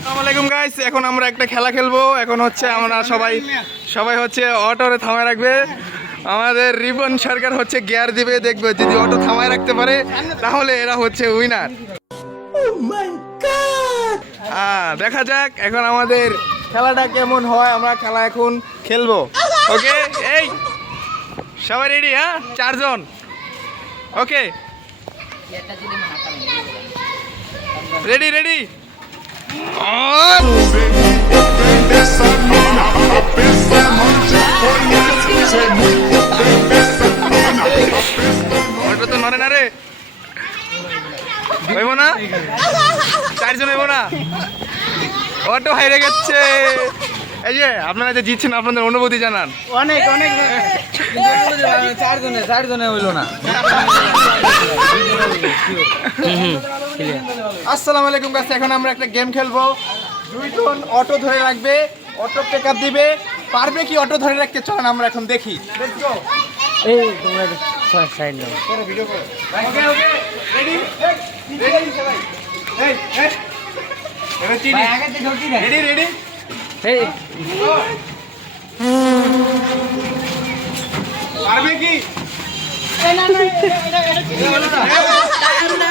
আসসালামাইকুম গাইস, এখন আমরা একটা খেলা খেলবো। এখন হচ্ছে আমরা সবাই হচ্ছে অটোরে থামায় রাখবে। আমাদের রিবন সরকার হচ্ছে গিয়ার দিবে, দেখবে যদি অটো থামায় রাখতে পারে তাহলে এরা হচ্ছে উইনার। দেখা যাক এখন আমাদের খেলাটা কেমন হয়। আমরা খেলা এখন খেলবো। ওকে, এই সবাই রেডি? হ্যাঁ, 4 জন। ওকে, রেডি রেডি। অটো তো নড়ে না রে, হইব না? 4 জন হইব না? অটো হাইরে গেছে। এই যে আপনারা যে জিতছেন, আপনাদের অনুভূতি জানান। অনেক অনেক 4 জনে হইলো না। আসসালামু আলাইকুম গাইস, এখন আমরা একটা গেম খেলবো। 2 জন অটো ধরে রাখবে, অটো পিকআপ দিবে। পারবে কি অটো ধরে রাখতে? চলেন আমরা এখন দেখি। Let's go. এই তোমরা সাইড নাও। করে ভিডিও করে। ওকে ওকে, রেডি রেডি সবাই। এই এই এবার চিনি আগে থেকে ঢুকি না। Ready ready. এই পারবে কি? না না এটা